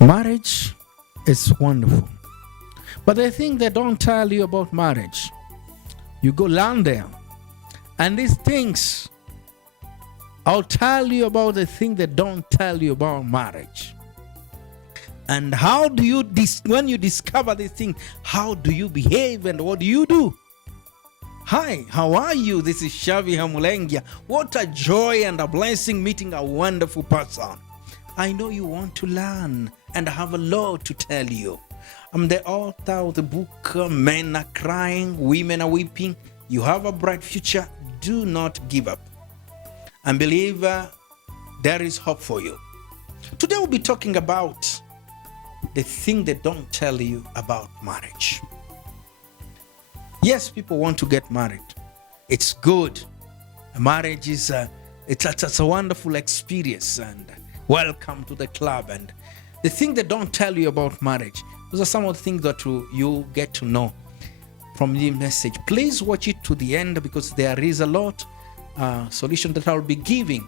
Marriage is wonderful. But the thing they don't tell you about marriage, you go learn there. And these things, I'll tell you about the thing they don't tell you about marriage. And how do you, when you discover this thing, how do you behave and what do you do? Hi, how are you? This is Shavi Hamulengia. What a joy and a blessing meeting a wonderful person. I know you want to learn and I have a lot to tell you. I'm the author of the book, Men Are Crying, Women Are Weeping. You have a bright future. Do not give up. And believe there is hope for you. Today we'll be talking about the thing they don't tell you about marriage. Yes, people want to get married. It's good. Marriage is it's a wonderful experience, and welcome to the club. And the thing they don't tell you about marriage, those are some of the things that you get to know from the message. Please watch it to the end because there is a lot solution that I'll be giving.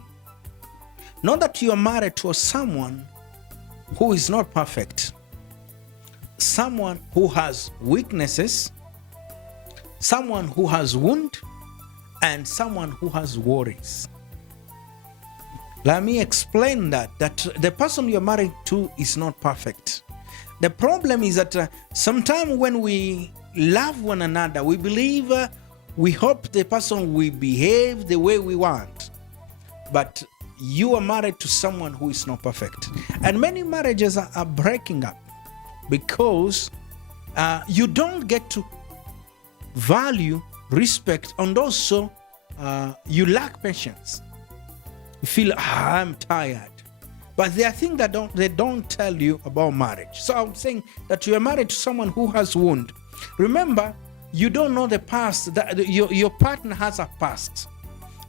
Not that you are married to someone who is not perfect, someone who has weaknesses, someone who has wound, and someone who has worries. Let me explain that the person you're married to is not perfect. The problem is that sometimes when we love one another, we believe, we hope the person will behave the way we want. But you are married to someone who is not perfect. And many marriages are breaking up because you don't get to value, respect, and also you lack patience. You feel, I'm tired. But there are things that they don't tell you about marriage. So I'm saying that you are married to someone who has wound. Remember, you don't know the past. That your partner has a past.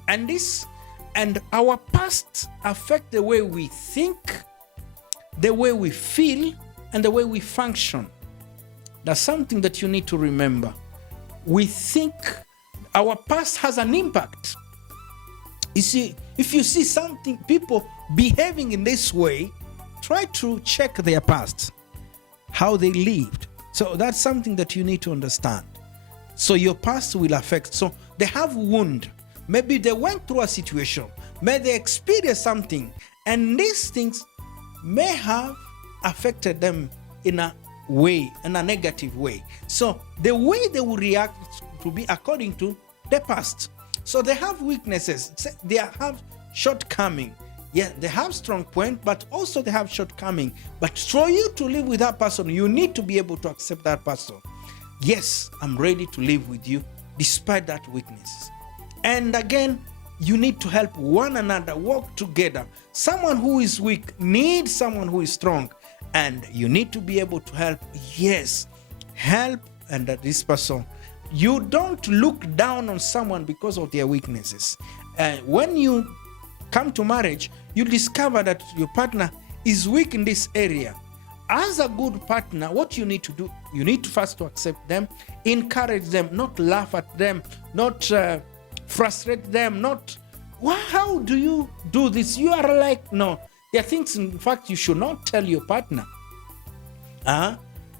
And our past affect the way we think, the way we feel, and the way we function. That's something that you need to remember. We think our past has an impact. You see, if you see something, people behaving in this way, try to check their past, how they lived. So that's something that you need to understand. So your past will affect. So they have wound. Maybe they went through a situation. Maybe they experienced something. And these things may have affected them in a way, in a negative way. So the way they will react to be according to the past. So they have weaknesses. They have shortcoming. Yeah, they have strong point, but also they have shortcoming. But for you to live with that person, you need to be able to accept that person. Yes, I'm ready to live with you despite that weakness. And again, you need to help one another, work together. Someone who is weak needs someone who is strong. And you need to be able to help. Yes, help and this person. You don't look down on someone because of their weaknesses. When you come to marriage, you discover that your partner is weak in this area. As a good partner, what you need to do, you need to first to accept them, encourage them, not laugh at them, not frustrate them, not, how do you do this? You are like, no. There are things, in fact, you should not tell your partner.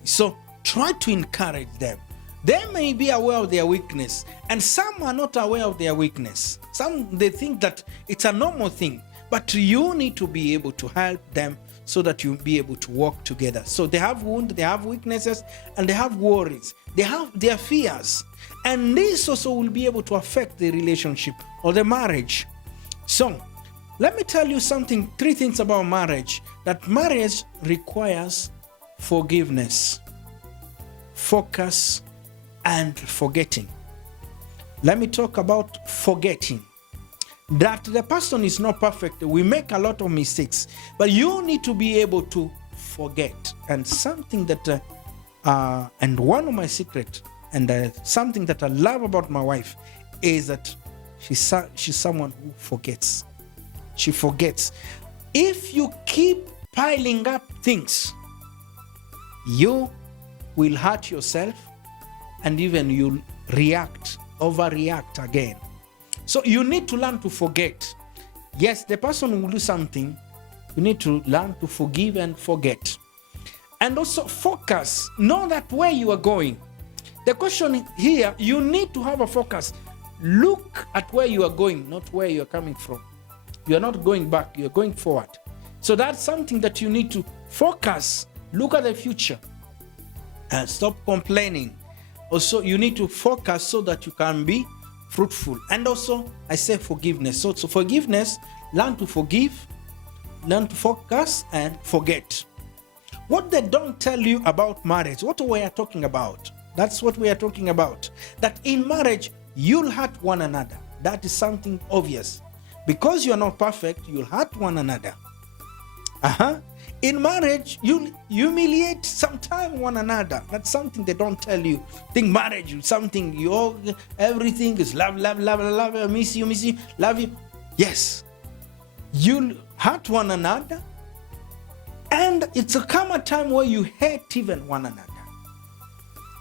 So try to encourage them. They may be aware of their weakness, and some are not aware of their weakness. Some, they think that it's a normal thing, but you need to be able to help them so that you'll be able to work together. So they have wounds, they have weaknesses, and they have worries. They have their fears. And this also will be able to affect the relationship or the marriage. So let me tell you something, 3 things about marriage. That marriage requires forgiveness, focus, and forgetting. Let me talk about forgetting. That the person is not perfect. We make a lot of mistakes, but you need to be able to forget. And something that, and one of my secrets, and something that I love about my wife is that she's someone who forgets. She forgets. If you keep piling up things, you will hurt yourself, and even you'll overreact again. So you need to learn to forget. Yes, the person will do something. You need to learn to forgive and forget. And also focus. Know that where you are going. The question here, you need to have a focus. Look at where you are going, not where you are coming from. You are not going back, you are going forward. So that's something that you need to focus. Look at the future and stop complaining. Also, you need to focus so that you can be fruitful. And also, I say forgiveness. So forgiveness, learn to forgive, learn to focus, and forget. What they don't tell you about marriage, what we are talking about, that's what we are talking about. That in marriage, you'll hurt one another. That is something obvious. Because you are not perfect, you'll hurt one another. In marriage, you'll humiliate sometime one another. That's something they don't tell you. Think marriage is something, everything is love, love, love, love, miss you, love you. Yes, you'll hurt one another. And it's a come time where you hate even one another.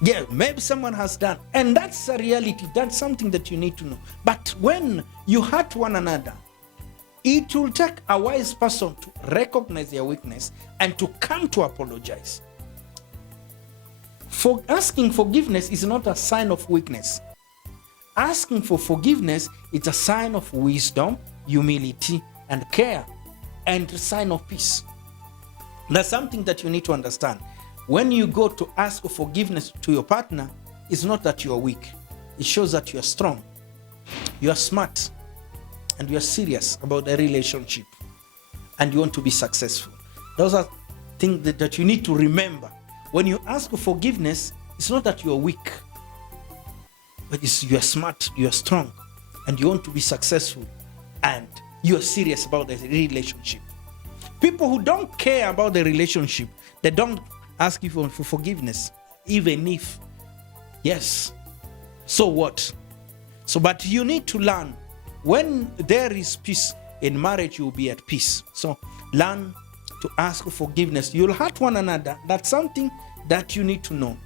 Yeah, maybe someone has done. And that's a reality. That's something that you need to know. But when you hurt one another, it will take a wise person to recognize their weakness and to come to apologize. For asking forgiveness is not a sign of weakness. Asking for forgiveness is a sign of wisdom, humility, and care, and a sign of peace. That's something that you need to understand. When you go to ask for forgiveness to your partner, it's not that you are weak. It shows that you are strong, you are smart, and you are serious about the relationship, and you want to be successful. Those are things that you need to remember. When you ask for forgiveness, it's not that you are weak, but you are smart, you are strong, and you want to be successful, and you are serious about the relationship. People who don't care about the relationship, they don't ask you for forgiveness, even if, yes, so what? But you need to learn. When there is peace in marriage, you will be at peace. So learn to ask for forgiveness. You'll hurt one another. That's something that you need to know.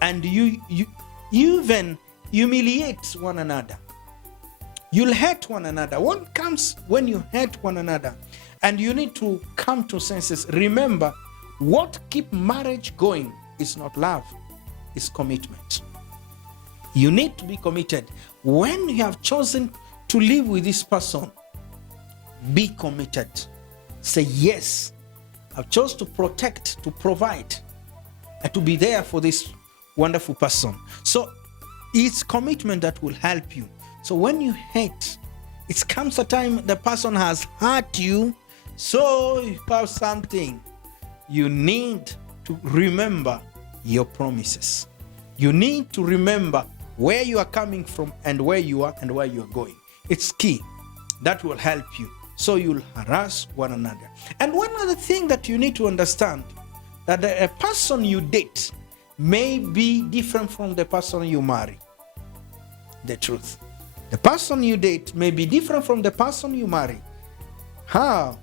And you even humiliate one another. You'll hate one another. What comes when you hate one another? And you need to come to senses. Remember, what keeps marriage going is not love, it's commitment. You need to be committed. When you have chosen to live with this person, be committed. Say, yes, I've chosen to protect, to provide, and to be there for this wonderful person. So it's commitment that will help you. So when you hate, it comes a time the person has hurt you, so you have something. You need to remember your promises. You need to remember where you are coming from and where you are and where you are going. It's key. That will help you. So you'll harass one another. And one other thing that you need to understand, that a person you date may be different from the person you marry. The truth. The person you date may be different from the person you marry. How?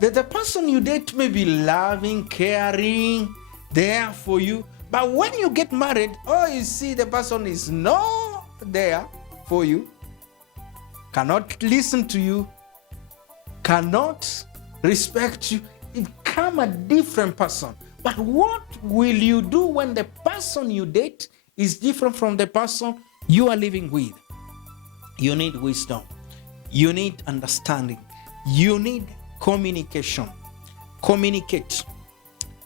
The person you date may be loving, caring, there for you. But when you get married, you see the person is not there for you, cannot listen to you, cannot respect you. It become a different person. But what will you do when the person you date is different from the person you are living with? You need wisdom. You need understanding. You need communication. Communicate.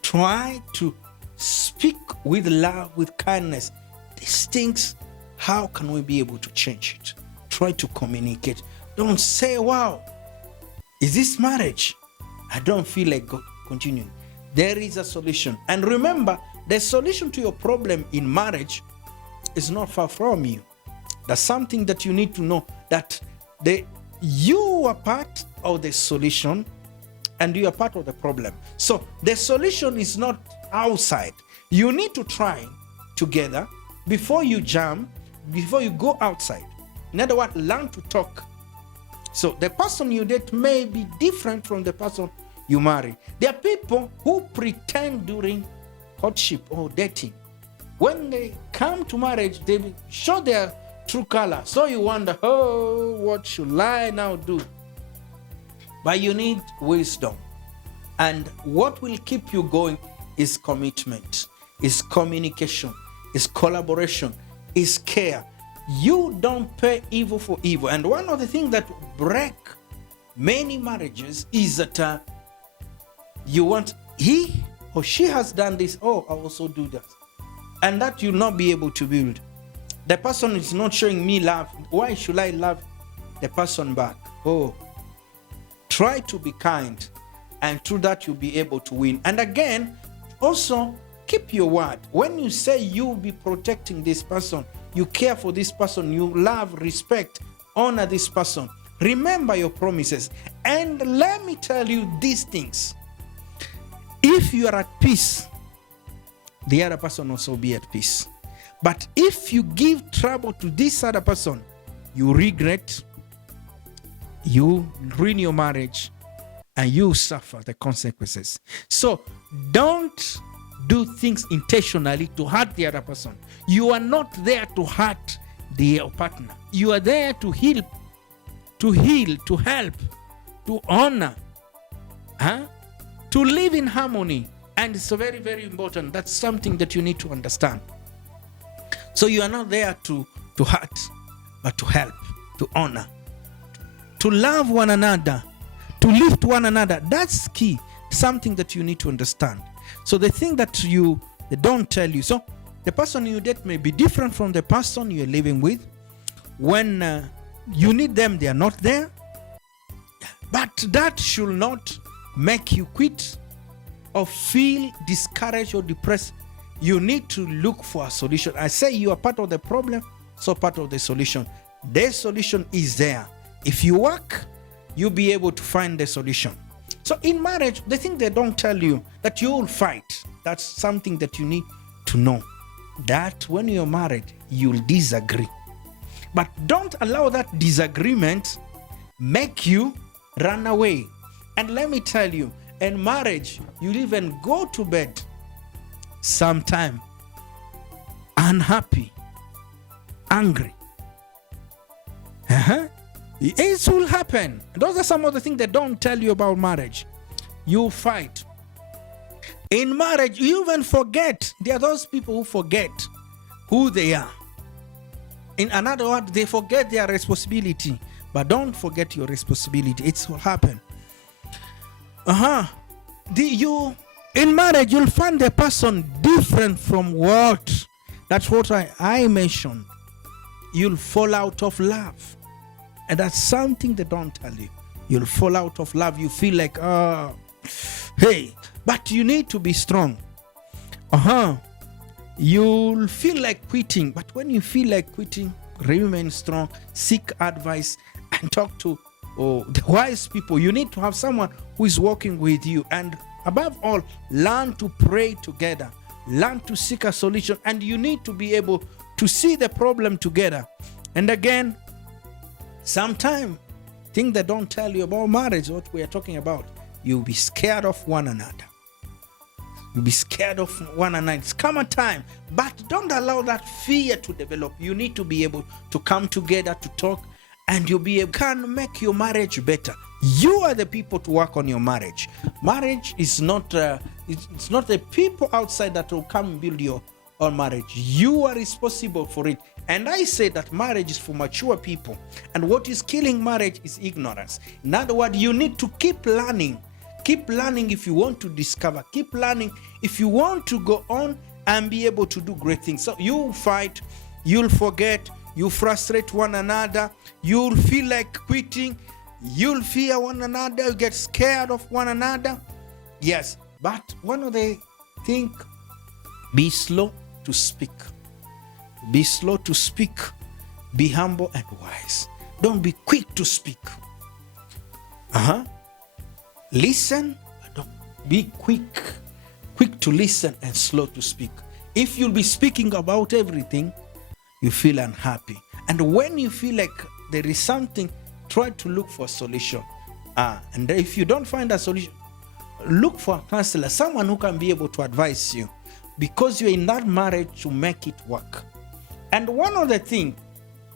Try to speak with love, with kindness. These things, how can we be able to change it? Try to communicate. Don't say, wow, is this marriage? I don't feel like continuing. There is a solution. And remember, the solution to your problem in marriage is not far from you. That's something that you need to know, that you are part of the solution and you are part of the problem. So the solution is not outside. You need to try together before you jump, before you go outside. In other words, learn to talk. So the person you date may be different from the person you marry. There are people who pretend during courtship or dating. When they come to marriage, they show their true color. So you wonder, what should I now do? But you need wisdom. And what will keep you going is commitment, is communication, is collaboration, is care. You don't pay evil for evil. And one of the things that break many marriages is that you want, he or she has done this, oh, I also do that. And that you'll not be able to build. The person is not showing me love. Why should I love the person back? Oh, try to be kind, and through that you'll be able to win. And again, also keep your word. When you say you'll be protecting this person, you care for this person, you love, respect, honor this person, remember your promises. And let me tell you these things. If you are at peace, the other person also be at peace. But if you give trouble to this other person, you regret, you ruin your marriage, and you suffer the consequences. So don't do things intentionally to hurt the other person. You are not there to hurt your partner. You are there to heal, to help, to honor, to live in harmony. And it's very, very important. That's something that you need to understand. So you are not there to hurt, but to help, to honor, to love one another, to lift one another. That's key, something that you need to understand. So the thing that they don't tell you. So the person you date may be different from the person you're living with. When you need them, they are not there. But that should not make you quit or feel discouraged or depressed. You need to look for a solution. I say you are part of the problem, so part of the solution. The solution is there. If you work, you'll be able to find the solution. So in marriage, the thing they don't tell you, that you will fight. That's something that you need to know. That when you're married, you'll disagree. But don't allow that disagreement make you run away. And let me tell you, in marriage, you'll even go to bed sometime unhappy, angry. It will happen. Those are some of the things they don't tell you about marriage. You fight. In marriage, you even forget. There are those people who forget who they are. In another word, they forget their responsibility. But don't forget your responsibility. It will happen. In marriage, you'll find the person different from what. That's what I mentioned. You'll fall out of love. And that's something they don't tell you. You'll fall out of love. You feel like, hey, but you need to be strong. You'll feel like quitting. But when you feel like quitting, remain strong, seek advice, and talk to the wise people. You need to have someone who is working with you. And above all, learn to pray together. Learn to seek a solution. And you need to be able to see the problem together. And again, sometimes, things that don't tell you about marriage, what we are talking about, you'll be scared of one another. You'll be scared of one another. It's common time. But don't allow that fear to develop. You need to be able to come together to talk, and you'll be able to make your marriage better. You are the people to work on your marriage. Marriage is not it's not the people outside that will come and build your own marriage. You are responsible for it. And I say that marriage is for mature people. And what is killing marriage is ignorance. In other words, you need to keep learning. Keep learning if you want to discover. Keep learning if you want to go on and be able to do great things. So you'll fight, you'll forget, you frustrate one another, you'll feel like quitting, you'll fear one another, you get scared of one another. Yes, but one of the things, be slow to speak. Be slow to speak. Be humble and wise. Don't be quick to speak. Listen. Don't be quick to listen and slow to speak. If you'll be speaking about everything, you feel unhappy. And when you feel like there is something, try to look for a solution. And if you don't find a solution, look for a counselor, someone who can be able to advise you, because you're in that marriage to make it work. And one of the things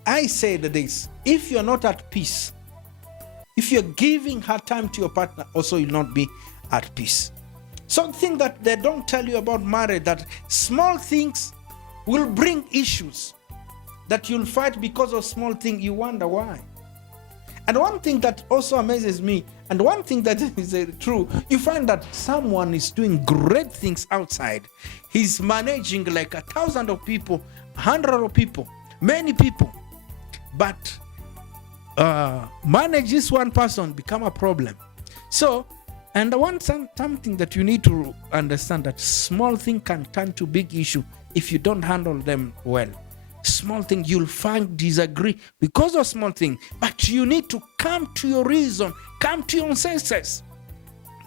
I say that is, if you're not at peace, if you're giving hard time to your partner, also you'll not be at peace. Something that they don't tell you about marriage, that small things will bring issues, that you'll fight because of small things. You wonder why. And one thing that also amazes me, and one thing that is true, you find that someone is doing great things outside. He's managing like 1,000 of people, 100 of people, many people. But manage this one person become a problem. So, and something that you need to understand, that small thing can turn to big issue if you don't handle them well. Small thing, you'll find disagree because of small thing, but you need to come to your reason, come to your senses.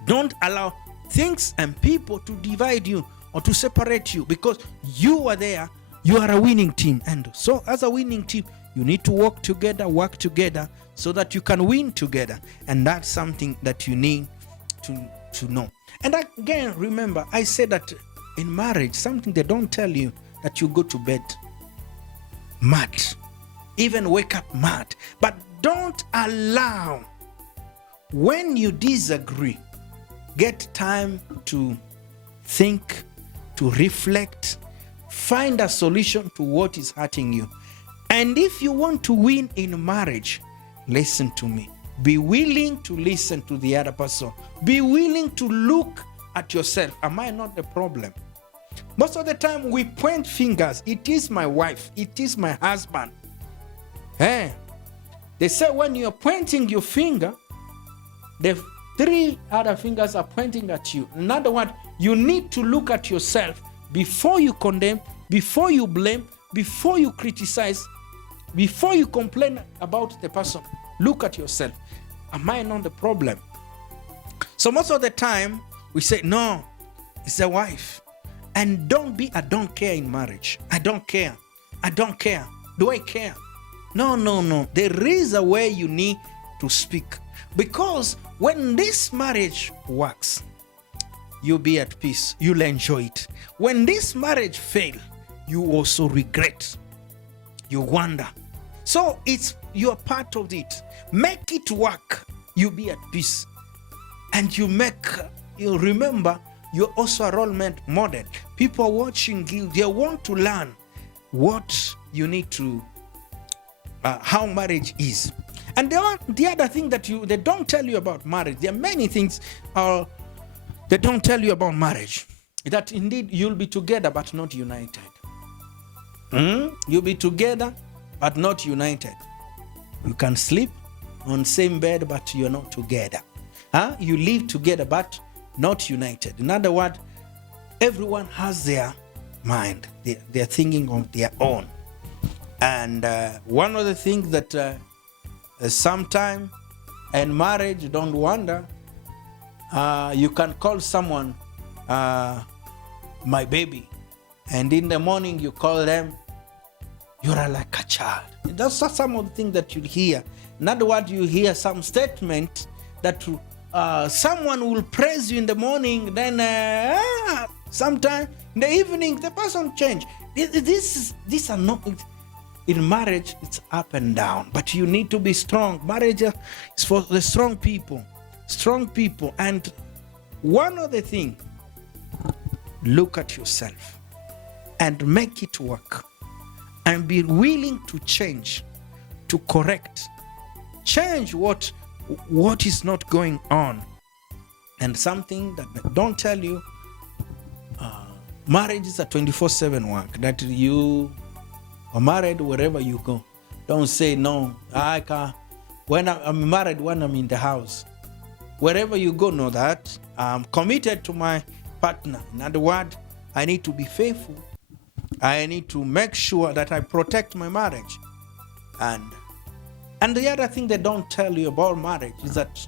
Don't allow things and people to divide you or to separate you, because you are there, you are a winning team. And so as a winning team, you need to work together so that you can win together. And that's something that you need to know. And again, remember, I said that in marriage, something they don't tell you, that you go to bed mad, even wake up mad. But don't allow, when you disagree, get time to think, to reflect, find a solution to what is hurting you. And if you want to win in marriage, listen to me. Be willing to listen to the other person. Be willing to look at yourself. Am I not the problem? Most of the time we point fingers. It is my wife. It is my husband. Hey, they say when you're pointing your finger, the 3 other fingers are pointing at you. In other words, you need to look at yourself before you condemn, before you blame, before you criticize, before you complain about the person. Look at yourself. Am I not the problem? So most of the time we say, no, it's the wife. And don't be a don't care in marriage. I don't care. I don't care. Do I care? No. There is a way you need to speak. Because when this marriage works, you'll be at peace. You'll enjoy it. When this marriage fails, you also regret. You wonder. So you're part of it. Make it work. You'll be at peace. And you remember, you're also a role model. People are watching you. They want to learn what you need to, how marriage is. And the other thing that they don't tell you about marriage, there are many things they don't tell you about marriage. That indeed you'll be together but not united. You'll be together but not united. You can sleep on same bed but you're not together. You live together but not united. In other words, everyone has their mind. They're thinking of their own. And one of the things that sometime in marriage, you don't wonder, you can call someone my baby, and in the morning you call them, you're like a child. That's some of the things that you hear. In other words, you hear some statement that someone will praise you in the morning, then sometime in the evening the person change. These are not, in marriage it's up and down, but you need to be strong. Marriage is for the strong people. And one other thing, look at yourself and make it work, and be willing to change, to correct, change what is not going on. And something that don't tell you, marriage is a 24/7 work, that you are married wherever you go. Don't say, no, I can't. When I'm married, when I'm in the house, wherever you go, know that I'm committed to my partner. In other words, I need to be faithful. I need to make sure that I protect my marriage. And the other thing they don't tell you about marriage is that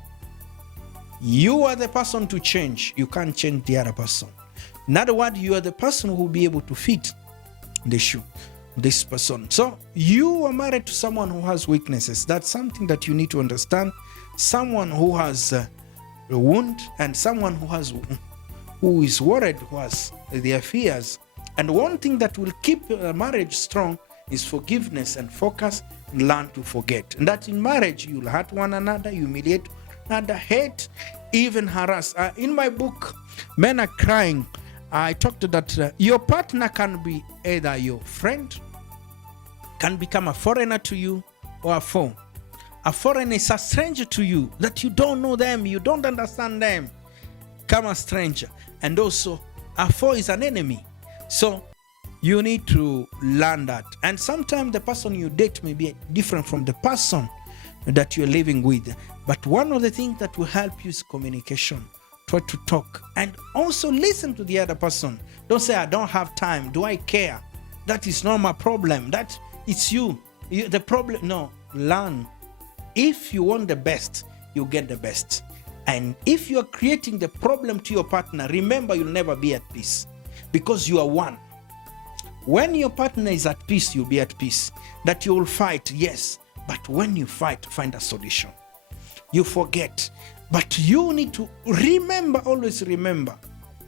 you are the person to change. You can't change the other person. In other words, you are the person who will be able to fit the shoe, this person. So you are married to someone who has weaknesses. That's something that you need to understand. Someone who has a wound, and someone who is worried, who has their fears. And one thing that will keep a marriage strong is forgiveness and focus, and learn to forget. And that in marriage, you'll hurt one another, you humiliate and hate, even harass. In my book, Men Are Crying, I talked that your partner can be either your friend, can become a foreigner to you, or a foe. A foreigner is a stranger to you, that you don't know them, you don't understand them. Come a stranger. And also, a foe is an enemy. So you need to learn that. And sometimes the person you date may be different from the person that you're living with. But one of the things that will help you is communication. Try to talk and also listen to the other person. Don't say, I don't have time. Do I care? That is not my problem. That it's you. The problem. No, learn. If you want the best, you get the best. And if you're creating the problem to your partner, remember you'll never be at peace because you are one. When your partner is at peace, you'll be at peace. That you will fight, yes. But when you fight, find a solution. You forget. But you need to remember, always remember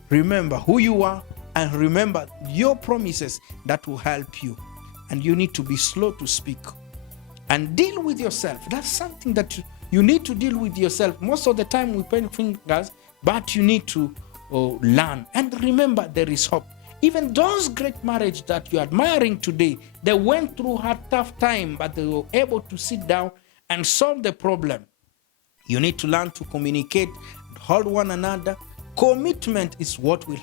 who you are and remember your promises that will help you. And you need to be slow to speak and deal with yourself. That's something that you need to deal with yourself. Most of the time we point fingers, but you need to learn. And remember, there is hope. Even those great marriages that you're admiring today, they went through a tough time, but they were able to sit down and solve the problem. You need to learn to communicate and hold one another. Commitment is what will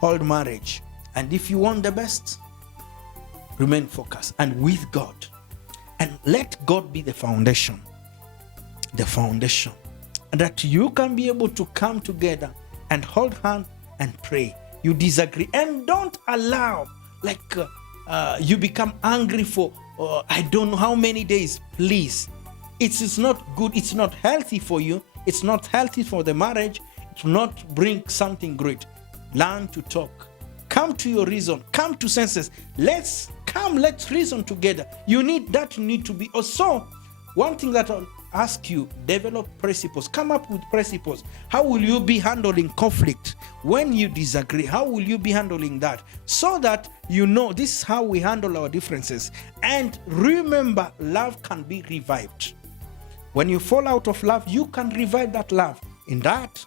hold marriage. And if you want the best, remain focused and with God. And let God be the foundation. The foundation. And that you can be able to come together and hold hands and pray. You disagree. And don't allow you become angry for I don't know how many days. Please. It is not good. It's not healthy for you. It's not healthy for the marriage. It will not bring something great. Learn to talk. Come to your reason. Come to senses. Let's reason together. You need to be. Also, one thing that I'll ask you, develop principles. Come up with principles. How will you be handling conflict when you disagree? How will you be handling that? So that you know this is how we handle our differences. And remember, love can be revived. When you fall out of love, you can revive that love. In that,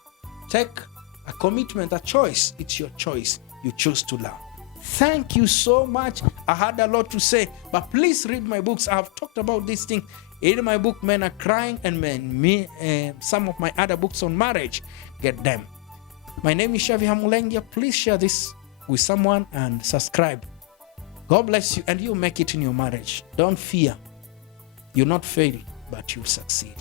take a commitment, a choice. It's your choice. You choose to love. Thank you so much. I had a lot to say, but please read my books. I've talked about this thing in my book, Men Are Crying, and some of my other books on marriage. Get them. My name is Shavi Hamulengia. Please share this with someone and subscribe. God bless you, and you make it in your marriage. Don't fear. You'll not fail, but you'll succeed.